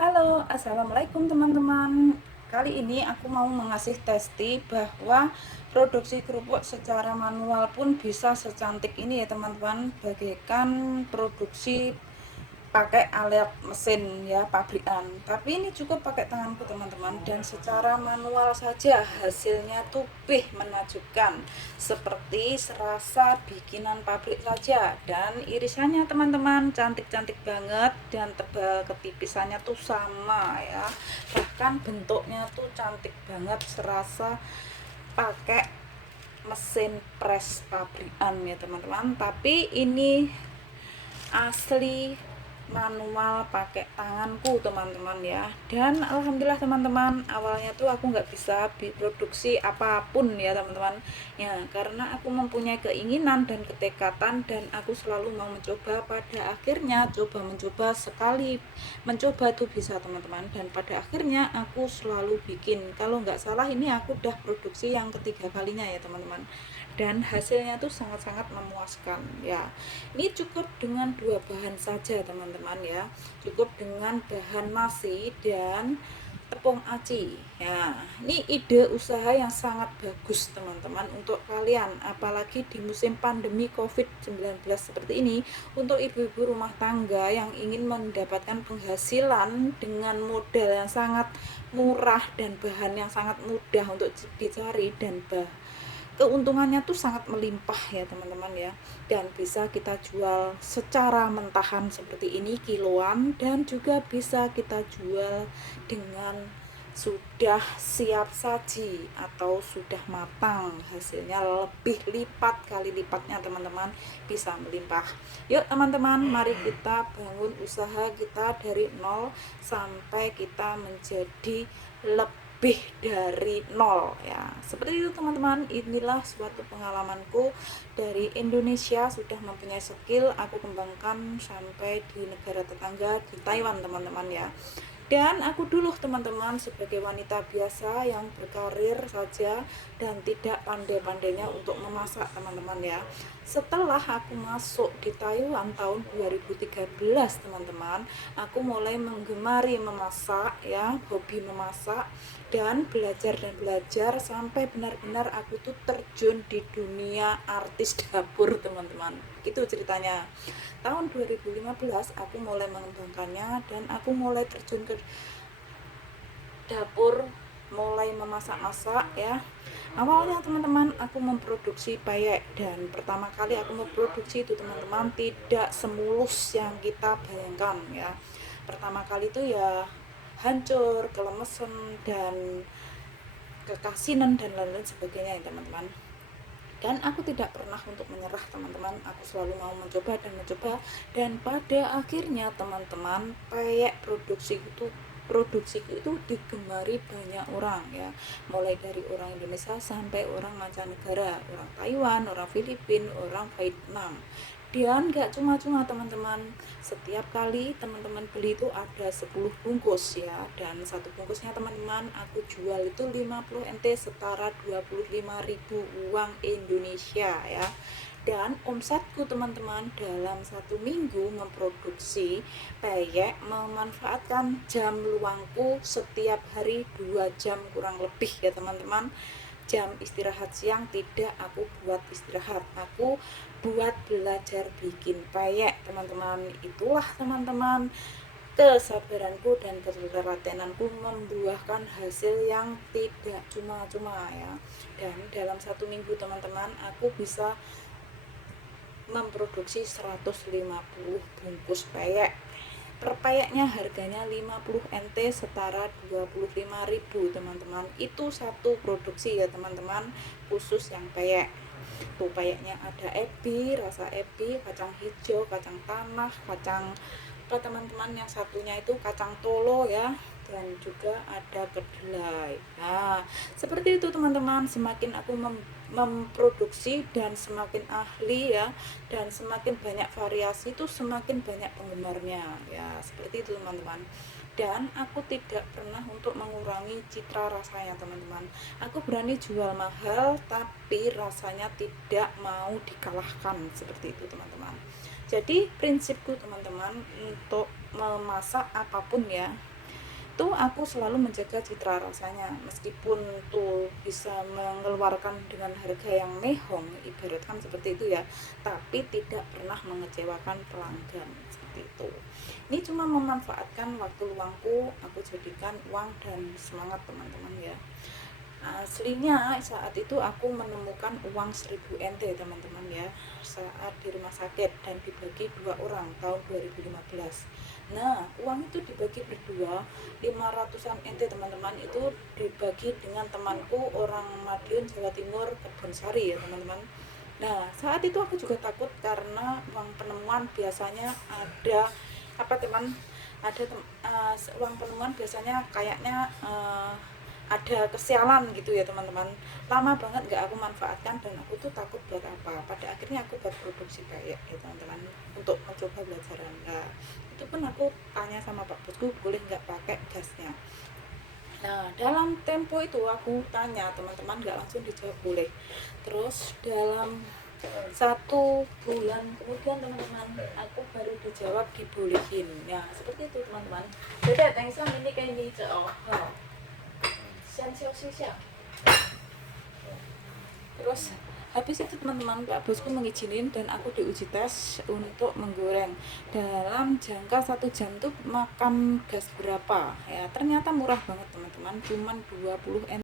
Halo, assalamualaikum teman-teman. Kali ini aku mau mengasih testi bahwa produksi kerupuk secara manual pun bisa secantik ini ya teman-teman, bagaikan produksi pakai alat mesin ya pabrikan, tapi ini cukup pakai tanganku teman-teman, dan secara manual saja hasilnya tuh menakjubkan, seperti serasa bikinan pabrik saja. Dan irisannya teman-teman cantik-cantik banget, dan tebal ketipisannya tuh sama ya, bahkan bentuknya tuh cantik banget, serasa pakai mesin press pabrikan ya teman-teman. Tapi ini asli manual pakai tanganku teman-teman ya. Dan alhamdulillah teman-teman, awalnya tuh aku nggak bisa produksi apapun ya teman-teman ya, karena aku mempunyai keinginan dan ketekatan, dan aku selalu mau mencoba. Pada akhirnya coba mencoba, sekali mencoba tuh bisa teman-teman, dan pada akhirnya aku selalu bikin. Kalau nggak salah ini aku udah produksi yang ketiga kalinya ya teman-teman, dan hasilnya tuh sangat-sangat memuaskan ya. Ini cukup dengan dua bahan saja teman-teman ya, cukup dengan bahan nasi dan tepung aci ya. Ini ide usaha yang sangat bagus teman-teman untuk kalian, apalagi di musim pandemi COVID-19 seperti ini, untuk ibu-ibu rumah tangga yang ingin mendapatkan penghasilan dengan modal yang sangat murah dan bahan yang sangat mudah untuk dicari, dan keuntungannya tuh sangat melimpah ya teman-teman ya. Dan bisa kita jual secara mentahan seperti ini kiloan, dan juga bisa kita jual dengan sudah siap saji atau sudah matang, hasilnya lebih lipat kali lipatnya teman-teman, bisa melimpah. Yuk teman-teman, mari kita bangun usaha kita dari nol sampai kita menjadi lebih dari nol ya. Seperti itu teman-teman, inilah suatu pengalamanku dari Indonesia, sudah mempunyai skill aku kembangkan sampai di negara tetangga, di Taiwan teman-teman ya. Dan aku dulu teman-teman sebagai wanita biasa yang berkarir saja dan tidak pandai-pandainya untuk memasak teman-teman ya. Setelah aku masuk di Taiwan tahun 2013 teman-teman, aku mulai menggemari memasak ya, hobi memasak, dan belajar sampai benar-benar aku tuh terjun di dunia artis dapur teman-teman. Itu ceritanya. Tahun 2015 aku mulai mengembangkannya, dan aku mulai terjun ke dapur, mulai memasak-masak ya. Awalnya teman-teman aku memproduksi payek, dan pertama kali aku memproduksi itu teman-teman tidak semulus yang kita bayangkan ya. Pertama kali itu ya hancur, kelemesan, dan kekasinan dan lain-lain sebagainya ya teman-teman. Dan aku tidak pernah untuk menyerah teman-teman, aku selalu mau mencoba dan mencoba, dan pada akhirnya teman-teman, payek produksiku itu digemari banyak orang ya, mulai dari orang Indonesia sampai orang mancanegara, orang Taiwan, orang Filipina, orang Vietnam. Dan gak cuma-cuma teman-teman, setiap kali teman-teman beli itu ada 10 bungkus ya, dan satu bungkusnya teman-teman aku jual itu 50 NT, setara 25.000 uang Indonesia ya. Dan omsetku teman-teman dalam satu minggu memproduksi peyek, memanfaatkan jam luangku setiap hari 2 jam kurang lebih ya teman-teman. Jam istirahat siang tidak aku buat istirahat, aku buat belajar bikin peyek teman-teman. Itulah teman-teman, kesabaranku dan ketelatenanku membuahkan hasil yang tidak cuma-cuma ya. Dan dalam satu minggu teman-teman, aku bisa memproduksi 150 bungkus peyek. Per peyeknya harganya 50 NT, setara 25.000 teman-teman. Itu satu produksi ya teman-teman, khusus yang peyek. Tuh peyeknya ada ebi, rasa ebi, kacang hijau, kacang tanah, kacang apa teman-teman, yang satunya itu kacang tolo ya, dan juga ada kedelai. Nah, seperti itu teman-teman, semakin aku memproduksi dan semakin ahli ya, dan semakin banyak variasi itu semakin banyak penggemarnya ya, seperti itu teman-teman. Dan aku tidak pernah untuk mengurangi citra rasanya teman-teman, aku berani jual mahal tapi rasanya tidak mau dikalahkan, seperti itu teman-teman. Jadi prinsipku teman-teman untuk memasak apapun ya, itu aku selalu menjaga citra rasanya, meskipun tuh bisa mengeluarkan dengan harga yang mehong, ibaratkan seperti itu ya, tapi tidak pernah mengecewakan pelanggan seperti itu. Ini cuma memanfaatkan waktu luangku, aku jadikan uang dan semangat teman-teman ya. Aslinya saat itu aku menemukan uang 1000 NT teman-teman ya, saat di rumah sakit, dan dibagi 2 orang tahun 2015. Nah, uang itu dibagi berdua, 500-an NT teman-teman, itu dibagi dengan temanku orang Madiun, Jawa Timur, Kebonsari ya teman-teman. Nah, saat itu aku juga takut karena uang penemuan biasanya ada apa teman, ada uang penemuan biasanya kayaknya ada kesialan gitu ya teman-teman. Lama banget gak aku manfaatkan dan aku tuh takut buat apa. Pada akhirnya aku buat produksi kayak ya teman-teman, untuk mencoba belajar Anda. Itu pun aku tanya sama Pak Bosku boleh nggak pakai gasnya. Nah, dalam tempo itu aku tanya teman-teman, nggak langsung dijawab boleh. Terus dalam 1 bulan kemudian teman-teman, aku baru dijawab dibolehin. Ya seperti itu teman-teman. Beda tengsan ini kayak ini oh. Terus habis itu teman-teman, Pak Bosku mengizinin dan aku diuji tes untuk menggoreng dalam jangka 1 jam tuh makan gas berapa ya. Ternyata murah banget teman-teman, cuman 20 NT